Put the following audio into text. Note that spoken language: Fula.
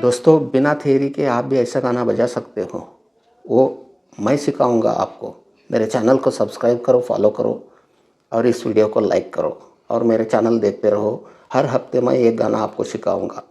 दोस्तों, बिना थियरी के आप भी ऐसा गाना बजा सकते हो, वो मैं सिखाऊंगा आपको। मेरे चैनल को सब्सक्राइब करो, फॉलो करो और इस वीडियो को लाइक करो और मेरे चैनल देखते रहो। हर हफ्ते मैं एक गाना आपको सिखाऊंगा।